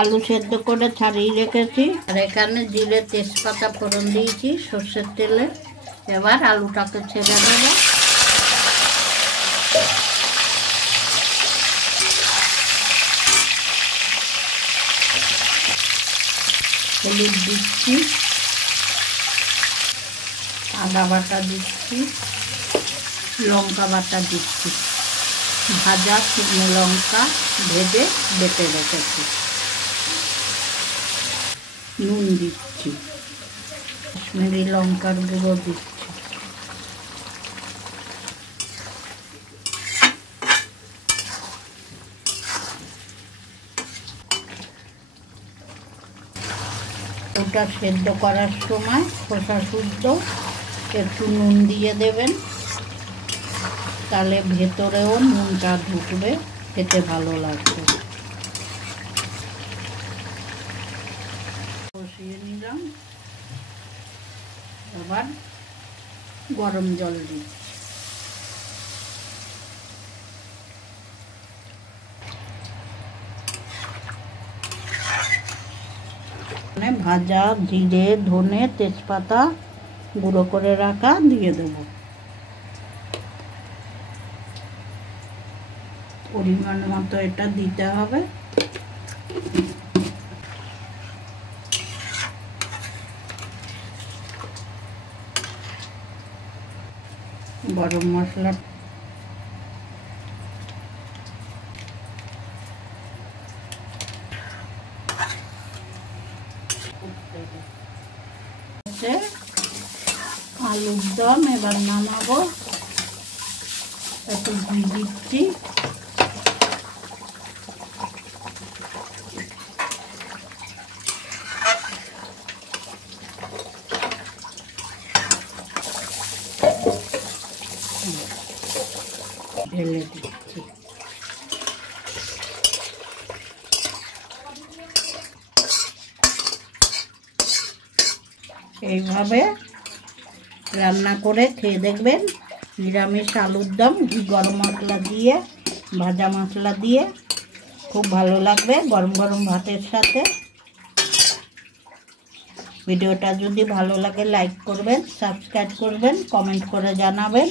আলু সেদ্ধ করে ছাড়িয়ে রেখেছি। আর এখানে জিরে তেজপাতা ফোড়ন দিয়েছি সর্ষের তেলে। এবার আলুটাকে ছেড়ে দেবো। হলুদ দিচ্ছি, আদা বাটা দিচ্ছি, লঙ্কা বাটা দিচ্ছি। ভাজা শুকনো লঙ্কা ভেজে বেটে রেখেছি। নুন দিচ্ছি, কাশ্মীরি লঙ্কার গুঁড়ো দিচ্ছি। ওটা সেদ্ধ করার সময় খোসা শুদ্ধ একটু নুন দিয়ে দেবেন, তাহলে ভেতরেও নুনটা ঢুকবে, খেতে ভালো লাগবে। কষিয়ে নিলাম। এবার গরম জল দিচ্ছি। ভাজা জিরে ধনে তেজপাতা গুঁড়ো করে রাখা দিয়ে দেবো। পরিমাণ মতো এটা দিতে হবে। গরম মশলা আলুর দম এবার নামাবো। একটু ঘি দিচ্ছি। ঢেলে দিচ্ছি। এইভাবে রান্না করে খেয়ে দেখবেন। নিরামিষ আলুর দম ঘি গরম মশলা দিয়ে ভাজা মশলা দিয়ে খুব ভালো লাগবে গরম গরম ভাতের সাথে। ভিডিওটা যদি ভালো লাগে লাইক করবেন, সাবস্ক্রাইব করবেন, কমেন্ট করে জানাবেন।